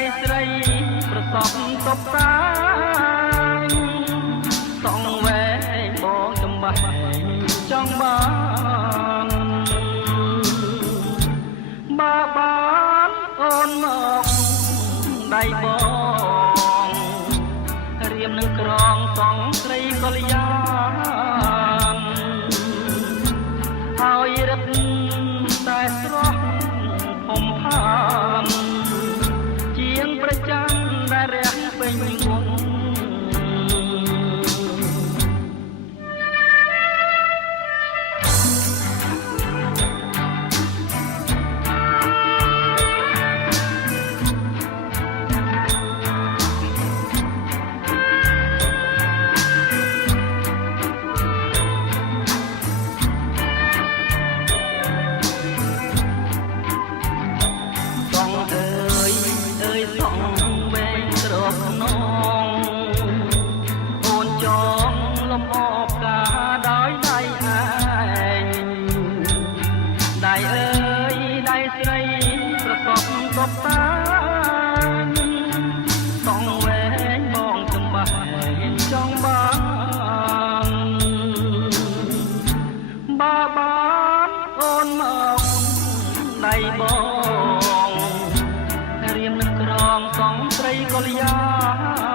យស្រីប្រសពតបតាសងវែងបងចំបាស់ចង់បានបានអូនមកដៃបងរៀមនឹងក្រងសងស្រីកល្យានហើយរឹកតែស្រស់ហុំហានជាងប្រចាំដែលរះពេញវងតបតាសងវែងបងចំបាស់ចង់បានបានអូនមកដៃបងរៀមនឹងក្រងសងស្រីកល្យា